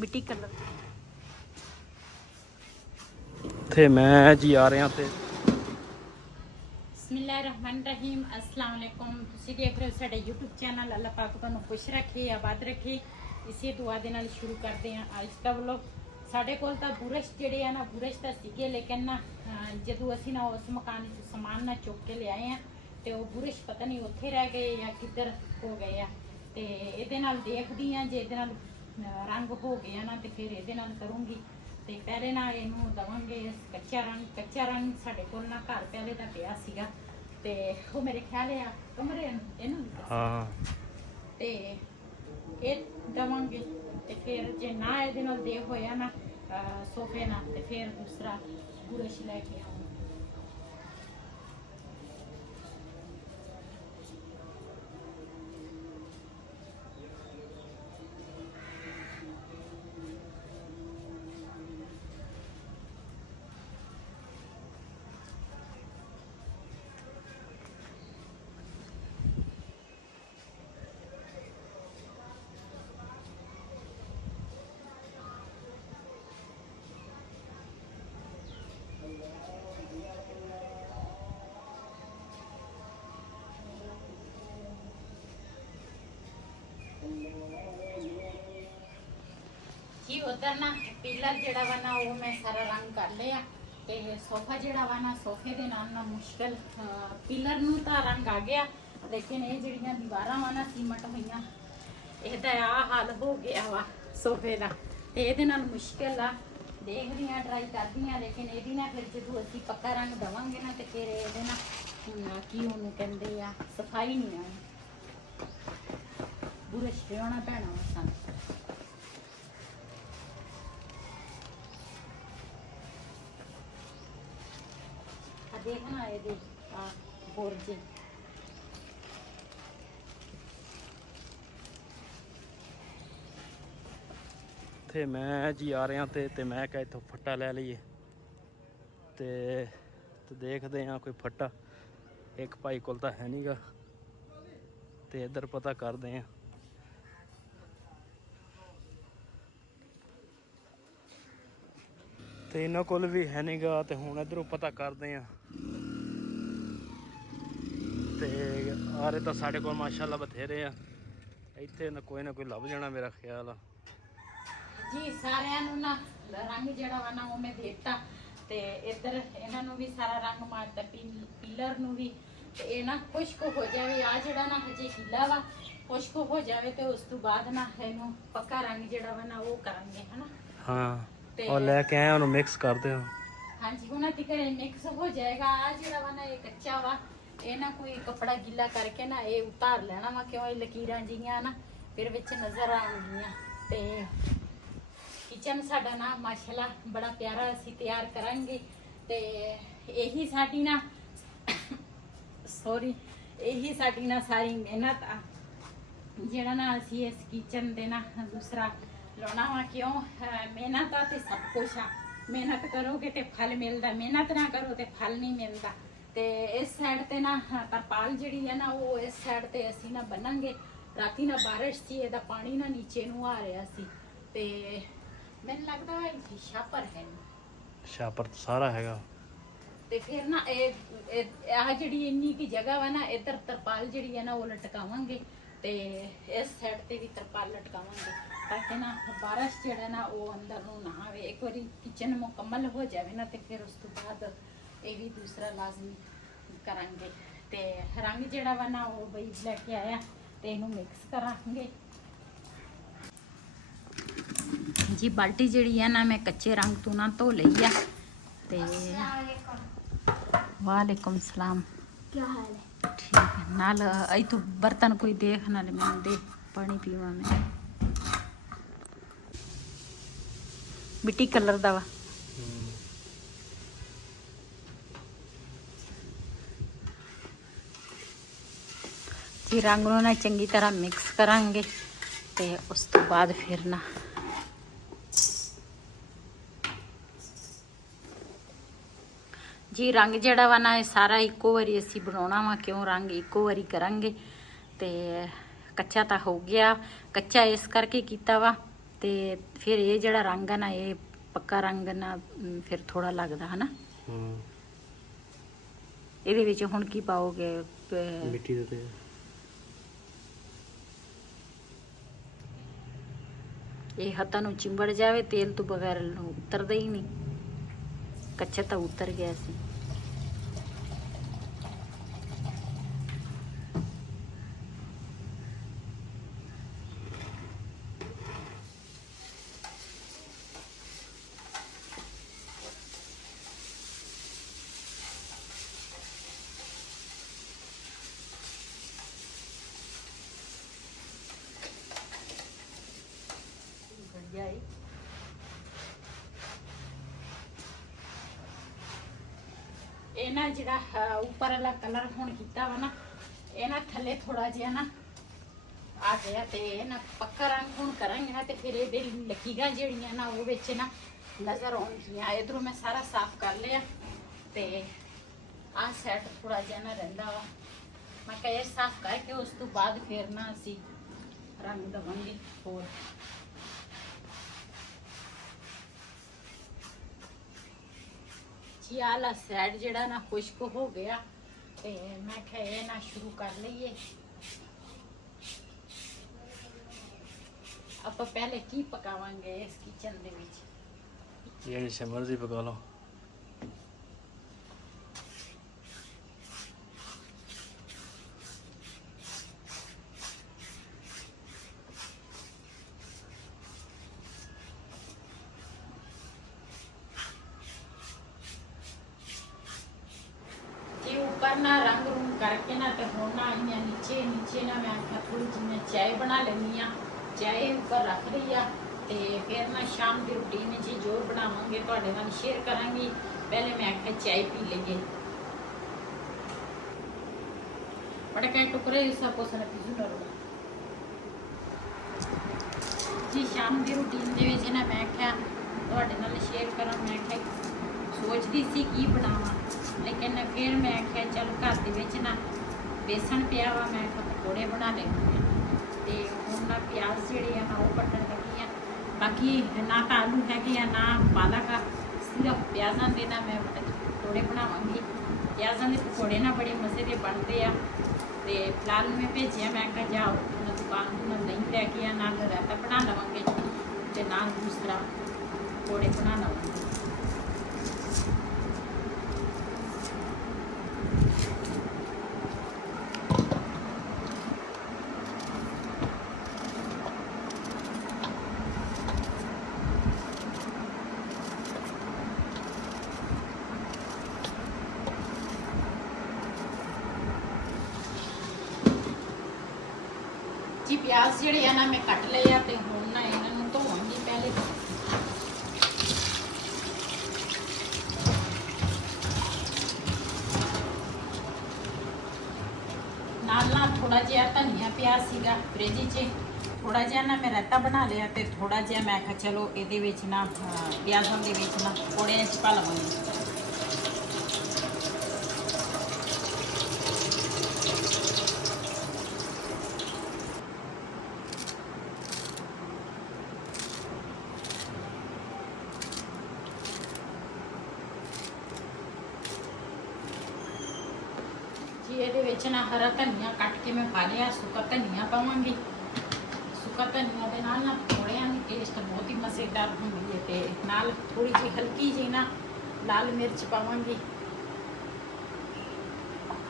ਮਿੱਟੀ ਕਲਰ ਤੇ ਮੈਂ ਜੀ ਆ ਰਿਹਾ ਤੇ ਬਿਸਮਿल्लाहिर्रहमानिर्रहीम अस्सलाम वालेकुम। ਤੁਸੀਂ ਦੇਖ ਰਹੇ ਹੋ ਸਾਡਾ YouTube ਚੈਨਲ। ਅੱਲਾਹ ਪਾਕ ਤੁਹਾਨੂੰ ਖੁਸ਼ ਰੱਖੇ, ਆਬਾਦ ਰੱਖੇ। ਇਸੇ ਦੁਆ ਦੇ ਨਾਲ ਸ਼ੁਰੂ ਕਰਦੇ ਹਾਂ ਅੱਜ ਦਾ ਵਲੋਗ। ਸਾਡੇ ਕੋਲ ਤਾਂ ਬੁਰਸ਼ ਜਿਹੜੇ ਆ ਨਾ, ਬੁਰਸ਼ ਤਾਂ ਸੀਗੇ, ਲੇਕਿਨ ਨਾ ਜਦੋਂ ਅਸੀਂ ਨਾ ਉਸ ਮਕਾਨ ਵਿੱਚ ਸਮਾਨ ਨਾ ਚੁੱਕ ਕੇ ਲਿਆਏ ਆ ਤੇ ਉਹ ਬੁਰਸ਼ ਪਤਾ ਨਹੀਂ ਉੱਥੇ ਰਹਿ ਗਏ ਜਾਂ ਕਿੱਧਰ ਹੋ ਗਏ ਆ। ਤੇ ਇਹਦੇ ਨਾਲ ਦੇਖਦੀ ਆ, ਜੇ ਇਹਦੇ ਨਾਲ ਰੰਗ ਹੋ ਗਿਆ ਨਾ ਤੇ ਫਿਰ ਇਹਦੇ ਨਾਲ ਕਰੂੰਗੀ। ਤੇ ਪਹਿਲੇ ਨਾ ਇਹਨੂੰ ਦਵਾਂਗੇ ਕੱਚਾ ਰੰਗ ਸਾਡੇ ਕੋਲ ਨਾ ਘਰ ਪਹਿਲੇ ਦਾ ਪਿਆ ਸੀਗਾ ਤੇ ਉਹ ਮੇਰੇ ਖਿਆਲ ਆ ਕਮਰੇ ਇਹਨੂੰ ਹਾਂ ਤੇ ਇਹ ਦਵਾਂਗੇ। ਤੇ ਫਿਰ ਜੇ ਨਾ ਇਹਦੇ ਨਾਲ ਦੇਖ ਹੋਇਆ ਨਾ ਸੋਫੇ ਨਾਲ ਤੇ ਫਿਰ ਦੂਸਰਾ ਬੁਰਸ਼ ਲੈ ਕੇ ਆਉਂਗਾ। जी उधर ना पिलर जेड़ा वा ना वो मैं सारा रंग कर लिया ते सोफा जेड़ा वा ना सोफे दे नाल ना मुश्किल पिलर नू तां रंग आ गया, लेकिन ये जेड़ियां दीवारां वा ना सीमेंट होईयां ਇਹਦਾ ਆ ਹਾਲ ਹੋ ਗਿਆ ਵਾ ਸੋਫੇ ਦਾ ਤੇ ਇਹਦੇ ਨਾਲ ਮੁਸ਼ਕਿਲ ਆ। ਦੇਖਦੀ ਆ, ਟਰਾਈ ਕਰਦੀ ਆ, ਲੇਕਿਨ ਇਹਦੀ ਨਾ ਫਿਰ ਜਦੋਂ ਅਸੀਂ ਪੱਕਾ ਰੰਗ ਦਵਾਂਗੇ ਨਾ ਤੇ ਫਿਰ ਇਹਦੇ ਨਾਲ ਕੀ ਉਹਨੂੰ ਕਹਿੰਦੇ ਆ ਸਫਾਈ ਨਹੀਂ ਆਣੀ, ਬੁਰਸ਼ ਪਿਆਉਣਾ ਪੈਣਾ ਵਾ ਸਾਨੂੰ। देखना है दे बोर्जे ਤੇ ਮੈਂ ਜੀ ਆ ਰਿਹਾ ਤੇ ਮੈਂ ਕਿਹਾ ਇੱਥੋਂ ਫੱਟਾ ਲੈ ਲਈਏ ਤੇ ਦੇਖਦੇ ਆ ਕੋਈ ਫੱਟਾ ਇੱਕ ਭਾਈ ਕੋਲ ਤਾਂ ਹੈ ਨਹੀਂਗਾ ਤੇ ਇੱਧਰ ਪਤਾ ਕਰਦੇ ਆ। ਤੇ ਇਹਨਾਂ ਕੋਲ ਵੀ ਹੈ ਨਹੀਂਗਾ ਤੇ ਹੁਣ ਇੱਧਰੋਂ ਪਤਾ ਕਰਦੇ ਆ। ਤੇ ਆਰੇ ਤਾਂ ਸਾਡੇ ਕੋਲ ਮਾਸ਼ਾਅੱਲਾ ਬਥੇਰੇ ਆ, ਇੱਥੇ ਨਾ ਕੋਈ ਲੱਭ ਜਾਣਾ ਮੇਰਾ ਖਿਆਲ ਆ। ਜੀ ਸਾਰਿਆਂ ਨੂੰ ਨਾ ਰੰਗ ਜਿਹੜਾ ਵਾ ਨਾ ਉਹ ਮੈਂ ਦੇਤਾ ਤੇ ਇੱਧਰ ਇਹਨਾਂ ਨੂੰ ਵੀ ਸਾਰਾ ਰੰਗ ਮਾਰਤਾ, ਪਿਲਰ ਨੂੰ ਵੀ। ਤੇ ਇਹ ਨਾ ਖੁਸ਼ਕ ਹੋ ਜਾਵੇ, ਆ ਜਿਹੜਾ ਨਾ ਹਜੇ ਗਿੱਲਾ ਵਾ, ਖੁਸ਼ਕ ਹੋ ਜਾਵੇ ਤੇ ਉਸ ਤੋਂ ਬਾਅਦ ਨਾ ਇਹਨੂੰ ਪੱਕਾ ਰੰਗ ਜਿਹੜਾ ਵਾ ਨਾ ਉਹ ਕਰਾਂਗੇ, ਹਨਾ। ਹਾਂ और लेके आए ਉਹਨੂੰ ਮਿਕਸ ਕਰਦੇ ਹਾਂ। ਹਾਂਜੀ ਉਹਨਾਂ ਦੀ ਘਰੇ ਮਿਕਸ ਹੋ ਜਾਏਗਾ। ਆ ਜਿਹੜਾ ਵਾ ਨਾ ਇਹ ਕੱਚਾ ਵਾ, ਇਹ ਨਾ ਕੋਈ ਕੱਪੜਾ ਗਿੱਲਾ ਕਰਕੇ ਨਾ ਇਹ ਉਤਾਰ ਲੈਣਾ ਵਾ, ਕਿਉਂ ਇਹ ਲਕੀਰਾਂ ਜੀਆਂ ਨਾ ਫਿਰ ਵਿੱਚ ਨਜ਼ਰ ਆਉਣਗੀਆਂ। ਤੇ ਕਿਚਨ ਸਾਡਾ ਨਾ ਮਾਸ਼ਾਅੱਲਾ ਬੜਾ ਪਿਆਰਾ ਅਸੀਂ ਤਿਆਰ ਕਰਾਂਗੇ ਤੇ ਇਹੀ ਸਾਡੀ ਨਾ ਇਹੀ ਸਾਡੀ ਨਾ ਸਾਰੀ ਮਿਹਨਤ ਆ ਜਿਹੜਾ ਨਾ ਅਸੀਂ ਇਸ ਕਿਚਨ ਦੇ ਨਾ ਦੂਸਰਾ ਲਾਉਣਾ ਵਾ। ਕਿਉਂ ਮਿਹਨਤ ਆ ਤੇ ਸਭ ਕੁਛ ਆ, ਮਿਹਨਤ ਕਰੋਗੇ ਤੇ ਫਲ ਮਿਲਦਾ, ਮਿਹਨਤ ਨਾ ਕਰੋ ਤੇ ਫਲ ਨਹੀਂ ਮਿਲਦਾ। ਤੇ ਇਸ ਸਾਈਡ ਤੇ ਨਾ ਤਰਪਾਲ ਜਿਹੜੀ ਹੈ ਨਾ ਉਹ ਇਸ ਸਾਈਡ ਤੇ ਅਸੀਂ ਨਾ ਬਣਾਂਗੇ। ਰਾਤੀ ਨਾ ਬਾਰਿਸ਼ ਸੀ, ਇਹਦਾ ਪਾਣੀ ਨਾ ਨੀਚੇ ਨੂੰ ਆ ਰਿਹਾ ਸੀ ਤੇ ਮੈਨੂੰ ਲੱਗਦਾ ਇਹ ਛਾਪਰ ਹੈ, ਛਾਪਰ ਤਾਂ ਸਾਰਾ ਹੈਗਾ। ਤੇ ਫਿਰ ਨਾ ਇਹ ਆ ਜਿਹੜੀ ਇੰਨੀ ਕੀ ਜਗ੍ਹਾ ਵਾ ਨਾ ਇੱਧਰ ਤਰਪਾਲ ਜਿਹੜੀ ਹੈ ਨਾ ਉਹ ਲਟਕਾਵਾਂਗੇ ਤੇ ਇਸ ਸਾਈਡ ਤੇ ਵੀ ਤਰਪਾਲ ਲਟਕਾਵਾਂਗੇ ਤਾਂ ਕਿ ਨਾ ਬਾਰਿਸ਼ ਜਿਹੜਾ ਨਾ ਉਹ ਅੰਦਰ ਨੂੰ ਨਾ ਆਵੇ। ਇੱਕ ਵਾਰੀ ਕਿਚਨ ਮੁਕੰਮਲ ਹੋ ਜਾਵੇ ਨਾ ਤੇ ਫਿਰ ਉਸ ਤੋਂ ਬਾਅਦ ਇਹ ਵੀ ਦੂਸਰਾ ਲਾਜ਼ਮੀ ਕਰਾਂਗੇ। ਤੇ ਰੰਗ ਜਿਹੜਾ ਵਾ ਨਾ ਉਹ ਬਈ ਲੈ ਕੇ ਆਇਆ ਤੇ ਇਹਨੂੰ ਮਿਕਸ ਕਰਾਂਗੇ। ਜੀ ਬਾਲਟੀ ਜਿਹੜੀ ਹੈ ਨਾ ਮੈਂ ਕੱਚੇ ਰੰਗ ਤੋਂ ਨਾ ਧੋ ਲਈ ਆ ਤੇ ਵਾਲੇकुम सलाम, क्या हाल है? ठीक है। नाल आई तो बर्तन कोई देख नाले मैंने दे पानी पीवा मैं मिट्टी कलर दा वा। जी रंग नूं ना चंगी तरह मिक्स करांगे ते उस तो बाद फिर ना जी रंग जड़ा वा ना सारा इको वारी असी बनाना वा। क्यों रंग इको वारी करांगे ते कच्चा तो हो गया। कच्चा इस करके कीता वा ਤੇ ਫਿਰ ਇਹ ਜਿਹੜਾ ਰੰਗ ਆ ਨਾ ਇਹ ਪੱਕਾ ਰੰਗ ਨਾ ਫਿਰ ਥੋੜਾ ਲੱਗਦਾ ਹਨਾ। ਇਹਦੇ ਵਿੱਚ ਹੁਣ ਕੀ ਪਾਓਗੇ? ਮਿੱਟੀ ਦੇ ਤੇਲ। ਇਹ ਹੱਥਾਂ ਨੂੰ ਚਿੰਬੜ ਜਾਵੇ ਤੇਲ ਤੋਂ ਬਗੈਰ ਉਤਰਦਾ ਹੀ ਨਹੀਂ। ਕੱਚਾ ਤਾਂ ਉਤਰ ਗਿਆ ਸੀ। ਇਹ ਨਾ ਜਿਹੜਾ ਉੱਪਰ ਵਾਲਾ ਕਲਰ ਹੁਣ ਕੀਤਾ ਵਾ ਨਾ ਇਹ ਨਾ ਥੱਲੇ ਥੋੜਾ ਜਿਹਾ ਨਾ ਆ ਗਿਆ ਤੇ ਇਹ ਨਾ ਪੱਕਾ ਰੰਗ ਹੁਣ ਕਰਾਂਗੇ ਨਾ ਤੇ ਫਿਰ ਇਹਦੇ ਲਕੀਰਾਂ ਜਿਹੜੀਆਂ ਨਾ ਉਹ ਵਿੱਚ ਨਾ ਨਜ਼ਰ ਆਉਣਗੀਆਂ। ਇਧਰੋਂ ਮੈਂ ਸਾਰਾ ਸਾਫ਼ ਕਰ ਲਿਆ ਤੇ ਆਹ ਸੈਟ ਥੋੜਾ ਜਿਹਾ ਨਾ ਰਹਿੰਦਾ ਵਾ। ਮੈਂ ਕਿਹਾ ਇਹ ਸਾਫ਼ ਕਰਕੇ ਉਸ ਤੋਂ ਬਾਅਦ ਫਿਰ ਨਾ ਅਸੀਂ ਰੰਗ ਦਵਾਂਗੇ ਹੋਰ। ਜੀ ਆਲਾ ਸਾਈਡ ਜਿਹੜਾ ਨਾ ਖੁਸ਼ਕ ਹੋ ਗਿਆ ਤੇ ਮੈਂ ਕਿਹਾ ਇਹ ਨਾ ਸ਼ੁਰੂ ਕਰ ਲਈਏ। ਆਪਾਂ ਪਹਿਲੇ ਕੀ ਪਕਾਵਾਂਗੇ ਇਸ ਕਿਚਨ ਦੇ ਵਿੱਚ? ਜਿਹੜੀ ਸਿਮਰ ਦੀ ਪਕਾ ਲਓ। ऊपर ना रंग रूंग करके ना तो होना इन्हें नीचे नीचे ना मैं आखा थोड़ी जी मैं चाय बना लेनी हाँ। चाय ऊपर रख रही है तो फिर ना शाम की रूटीन जी जो बनावांगे तुहाडे नाल शेयर करांगी। पहले मैं आखा चाय पी लेंगे। बड़े कई टुकड़े सब कुछ रखी जी शाम की रूटीन दे विच ना मैं आखा तुहाडे नाल शेयर करा। मैं आखा सोचती सी की बनावा लेकिन फिर मैं आख्या चल घर दे विच ना बेसन पिया वा मैं पकौड़े बना लेंगे तो हुण ना प्याज जिहड़े आ ना वो कट्टण लगी आ। बाकी ना तो आलू है ना पालक आ सिर्फ प्याज़ां दे ना मैं पकौड़े बनावांगी। प्याज़ां दे पकौड़े ना बड़े मज़े के बनते आ। तो फिलहाल मैं भेजिया मैं कहा जाओ दुकान तो नहीं लैके आ नाल रायता बना लवांगे तो नाल दूसरा पकौड़े बना लवांगे। जी प्याज ਜਿਹੜੇ ਆ ਨਾ ਮੈਂ ਕੱਟ ਲਏ ਆ ਤੇ ਹੁਣ ਨਾ ਇਹਨਾਂ ਨੂੰ ਧੋਵਾਂਗੀ ਪਹਿਲੇ। ਨਾਲ ਥੋੜਾ ਜਿਹਾ ਧਨੀਆ ਪਿਆ ਸੀਗਾ ਫ੍ਰਿਜ 'ਚ ਥੋੜਾ ਜਿਹਾ ਨਾ ਮੈਂ ਰਾਇਤਾ ਬਣਾ ਲਿਆ ਤੇ ਥੋੜਾ ਜਿਹਾ ਮੈਂ ਕਿਹਾ ਚਲੋ ਇਹਦੇ ਵਿੱਚ ਨਾ ਪਿਆਜ਼ਾਂ ਦੇ ਵਿੱਚ ਨਾ ਪਕੌੜਿਆਂ 'ਚ ਪਾ ਲਵਾਂਗੀ। ਇਹਦੇ ਵਿੱਚ ਨਾ ਹਰਾ ਧਨੀਆ ਕੱਟ ਕੇ ਮੈਂ ਪਾ ਲਿਆ। ਸੁੱਕਾ ਧਨੀਆ ਪਾਵਾਂਗੀ। ਸੁੱਕਾ ਧਨੀਆ ਦੇ ਨਾਲ ਨਾ ਪਕੌੜਿਆਂ ਦੀ ਟੇਸਟ ਬਹੁਤ ਹੀ ਮਜ਼ੇਦਾਰ ਹੁੰਦੀ ਹੈ ਤੇ ਨਾਲ ਥੋੜੀ ਜਿਹੀ ਹਲਕੀ ਜਿਹੀ ਨਾ ਲਾਲ ਮਿਰਚ ਪਾਵਾਂਗੀ।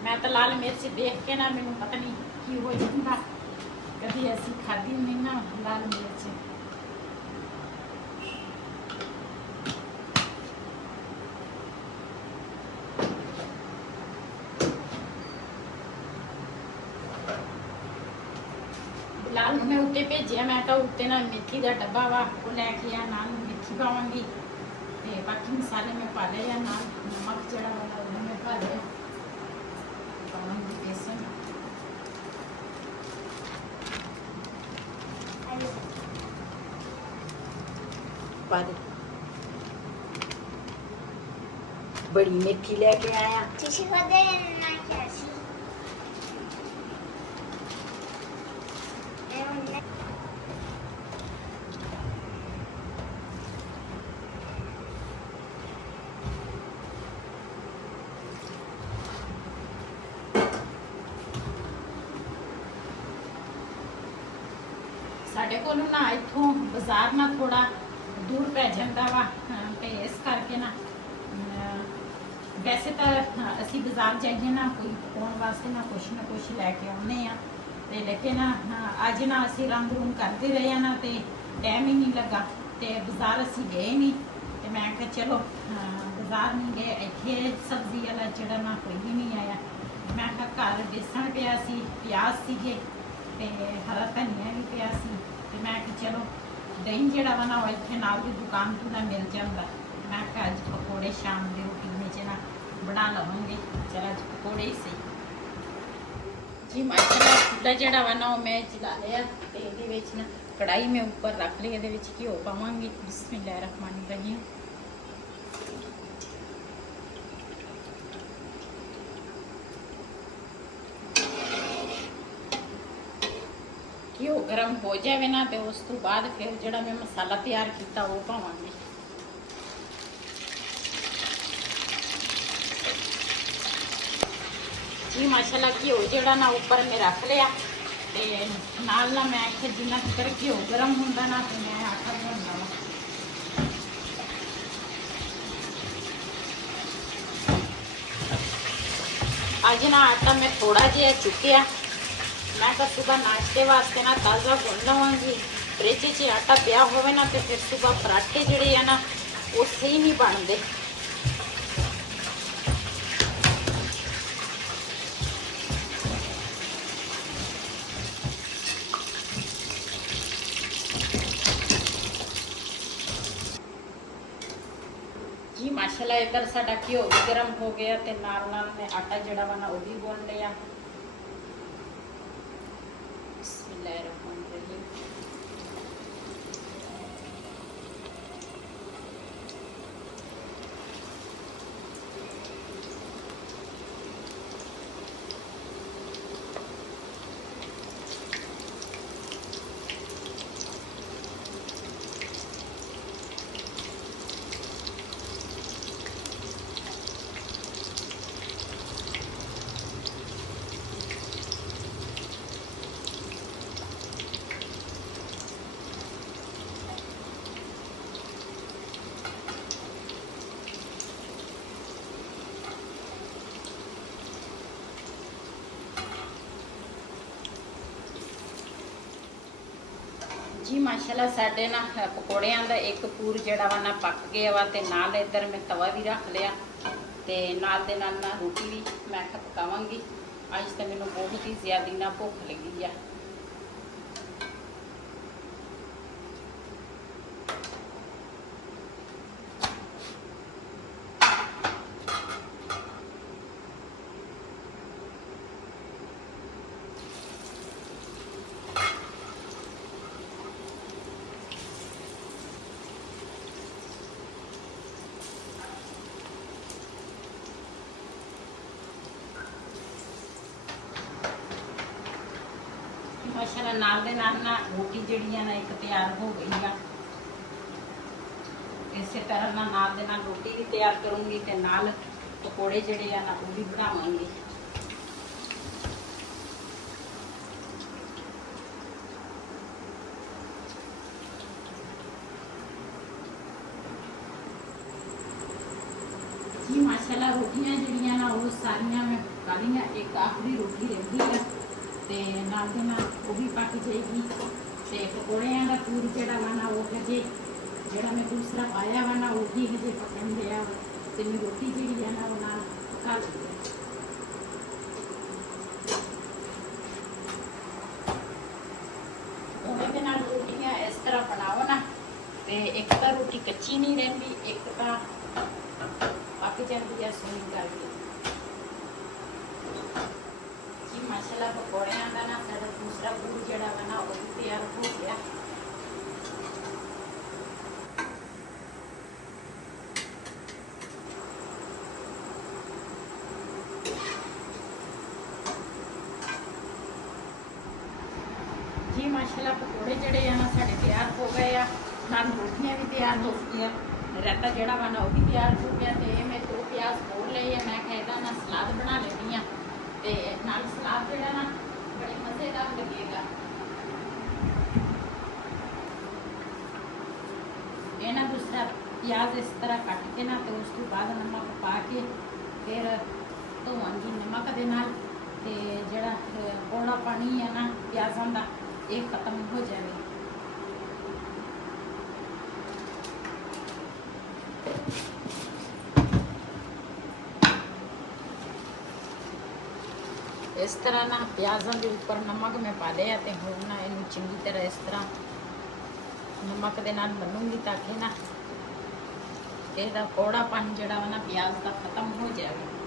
ਮੈਂ ਤਾਂ ਲਾਲ ਮਿਰਚ ਦੇਖ ਕੇ ਨਾ ਮੈਨੂੰ ਪਤਾ ਨਹੀਂ ਕੀ ਹੋ ਜਾਂਦਾ। ਕਦੀ ਅਸੀਂ ਖਾਧੀ ਨਹੀਂ ਨਾ ਲਾਲ ਮਿਰਚ। लाल मैं उत्ते भेजिया मैं कहा उत्ते ना मेथी का डब्बा वा वो लैके आ नाल मेथी पावांगी ते बाकी मसाले मैं पा लिया नाल नमक जड़ा वाला वो मैं पा लिया पावांगी बेसन पा दे। बड़ी मेथी लेके आया ਸਾਡੇ ਕੋਲੋਂ ਨਾ ਇੱਥੋਂ ਬਾਜ਼ਾਰ ਨਾ ਥੋੜਾ ਦੂਰ ਪੈ ਜਾਂਦਾ ਵਾ ਤੇ ਇਸ ਕਰਕੇ ਨਾ ਵੈਸੇ ਤਾਂ ਅਸੀਂ ਬਾਜ਼ਾਰ ਜਾਈਏ ਨਾ ਕੋਈ ਪਕਾਉਣ ਵਾਸਤੇ ਨਾ ਕੁਛ ਲੈ ਕੇ ਆਉਂਦੇ ਆ ਤੇ ਲੇਕਿਨ ਅੱਜ ਨਾ ਅਸੀਂ ਰੰਗ ਰੂਮ ਕਰਦੇ ਰਹੇ ਆ ਨਾ ਤੇ ਟਾਈਮ ਹੀ ਨਹੀਂ ਲੱਗਾ ਤੇ ਬਾਜ਼ਾਰ ਅਸੀਂ ਗਏ ਨਹੀਂ ਤੇ ਮੈਂ ਕਿਹਾ ਚਲੋ ਬਾਜ਼ਾਰ ਨਹੀਂ ਗਏ, ਇੱਥੇ ਸਬਜ਼ੀ ਵਾਲਾ ਜਿਹੜਾ ਨਾ ਕੋਈ ਵੀ ਨਹੀਂ ਆਇਆ। ਮੈਂ ਕਿਹਾ ਘਰ ਬੇਸਣ ਪਿਆ ਸੀ, ਪਿਆਜ਼ ਸੀਗੇ ਤੇ ਹਰਾ ਧਨੀਆ ਵੀ ਪਿਆ ਸੀ ਤੇ ਮੈਂ ਕਿਹਾ ਚਲੋ ਦਹੀਂ ਜਿਹੜਾ ਵਾ ਨਾ ਉਹ ਇੱਥੇ ਨਾਲ ਦੀ ਦੁਕਾਨ ਤੋਂ ਨਾ ਮਿਲ ਜਾਂਦਾ। ਮੈਂ ਕਿਹਾ ਅੱਜ ਪਕੌੜੇ ਸ਼ਾਮ ਦੀ ਰੋਟੀ ਵਿੱਚ ਨਾ ਬਣਾ ਲਵਾਂਗੇ। ਚਲ ਅੱਜ ਪਕੌੜੇ ਹੀ ਸਹੀ ਜੀ। ਮਾਸ਼ਾਅੱਲਾ ਚੁੱਲ੍ਹਾ ਜਿਹੜਾ ਵਾ ਨਾ ਉਹ ਮੈਂ ਜਲਾ ਲਿਆ ਤੇ ਇਹਦੇ ਵਿੱਚ ਨਾ ਕੜਾਈ ਮੈਂ ਉੱਪਰ ਰੱਖ ਲਈ, ਇਹਦੇ ਵਿੱਚ ਘਿਓ ਪਾਵਾਂਗੀ। ਬਿਸਮਿਲ੍ਲਾਹਿਰਰਹਿਮਾਨਿਰਰਹੀਮ। ਘਿਓ ਗਰਮ ਹੋ ਜਾਵੇ ਨਾ ਤੇ ਉਸ ਤੋਂ ਬਾਅਦ ਫਿਰ ਜਿਹੜਾ ਮੈਂ ਮਸਾਲਾ ਤਿਆਰ ਕੀਤਾ ਉਹ ਪਾਵਾਂਗੀ। ਜੀ ਮਾਸ਼ਾਅੱਲਾ ਘਿਓ ਜਿਹੜਾ ਨਾ ਉੱਪਰ ਮੈਂ ਰੱਖ ਲਿਆ ਤੇ ਨਾਲ ਨਾ ਮੈਂ ਇੱਥੇ ਜਿੰਨਾ ਤੱਕ ਘਿਓ ਗਰਮ ਹੁੰਦਾ ਨਾ ਤੇ ਮੈਂ ਆਟਾ ਗੁੰਨਦਾ ਵਾ। ਅੱਜ ਨਾ ਆਟਾ ਮੈਂ ਥੋੜਾ ਜਿਹਾ ਚੁੱਕਿਆ। ਮੈਂ ਤਾਂ ਸੁਬਹ ਨਾਸ਼ਤੇ ਵਾਸਤੇ ਨਾ ਤਾਜ਼ਾ ਗੁੰਨ ਲਵਾਂਗੀ। ਫ੍ਰਿਜ 'ਚ ਆਟਾ ਪਿਆ ਹੋਵੇ ਨਾ ਤੇ ਫਿਰ ਸੁਬਹ ਪਰਾਠੇ ਜਿਹੜੇ ਆ ਨਾ ਉਹ ਸਹੀ ਨਹੀਂ ਬਣਦੇ। जी माशाल्लाह इधर साडा घिओ भी गर्म हो गया ते नाल नाल मैं आटा जड़ा वा ना वो भी गुन लिया। बिस्मिल्लाहिर्रहमानिर्रहीम। जी माशाल्लाह साडे ना पकौड़ियां दा एक पूर जड़ा वा ना पक गया वा ते नाल इधर मैं तवा भी रख लिया ते नाल दे नाल ना रोटी भी मैं पकावांगी। अज तो मैनूं बहुत ही ज़्यादा ना भुख लगी है। माशाल्लाह नाल दे नाल ना रोटी जिहड़ी ना एक तैयार हो गई है। इसे तरह ना नाल दे नाल रोटी भी तैयार करूँगी ते नाल पकौड़े जिहड़े आ ना वो भी बनावांगी। जी माशाल्लाह रोटियां जिहड़ियां ना वो सारियां मैं पका लियां। एक आखिरी रोटी रह गई है ते नाल दे नाल वो भी पक जाएगी ते पकौड़ियां दा पूर जिहड़ा वा ना वो हजे जिहड़ा मैं दूसरा पाया वा ना वो भी हजे पकन दिया ते मैं रोटी जिहड़ी है ना वो नाल पका लूँगी। दोवें दे नाल रोटियां इस तरह बनाओ ना ते एक तां रोटी कच्ची नहीं रहिंदी, एक तां पक जाती है सोहनी करके। जी माशाल्लाह पकौड़ियां का ना साडा दूसरा पूर जिहड़ा वा ना वो भी तैयार हो गया। जी माशाल्लाह पकौड़े जिहड़े आ ना साडे तैयार हो गए आ, नाल रोटियां भी तैयार हो गई। रायता जिहड़ा वा ना वो भी तैयार हो गया ते मैं 2 प्याज खोल लए है। मैं कहदा ना सलाद बना लेनी आ ते नाल सलाद जिहड़ा ना बड़े मज़ेदार लगेगा। ਪਿਆਜ਼ ਇਸ ਤਰ੍ਹਾਂ ਕੱਟ ਕੇ ਨਾ ਤੇ ਉਸ ਤੋਂ ਬਾਅਦ ਨਮਕ ਪਾ ਕੇ ਫਿਰ ਧੋਵਾਂਗੀ ਨਮਕ ਦੇ ਨਾਲ ਤੇ ਜਿਹੜਾ ਕੋਲਾ ਪਾਣੀ ਹੈ ਨਾ ਪਿਆਜ਼ਾਂ ਦਾ ਇਹ ਖਤਮ ਹੋ ਜਾਵੇ। ਇਸ ਤਰ੍ਹਾਂ ਨਾ ਪਿਆਜ਼ਾਂ ਦੇ ਉੱਪਰ ਨਮਕ ਮੈਂ ਪਾ ਲਿਆ ਤੇ ਹੁਣ ਨਾ ਇਹਨੂੰ ਚੰਗੀ ਤਰ੍ਹਾਂ ਇਸ ਤਰ੍ਹਾਂ ਨਮਕ ਦੇ ਨਾਲ ਬੰਨੂੰਗੀ ਤਾਂ ਕਿ ਨਾ ਇਹਦਾ ਕੌੜਾਪਨ ਜਿਹੜਾ ਵਾ ਨਾ ਪਿਆਜ਼ ਦਾ ਖਤਮ ਹੋ ਜਾਵੇ।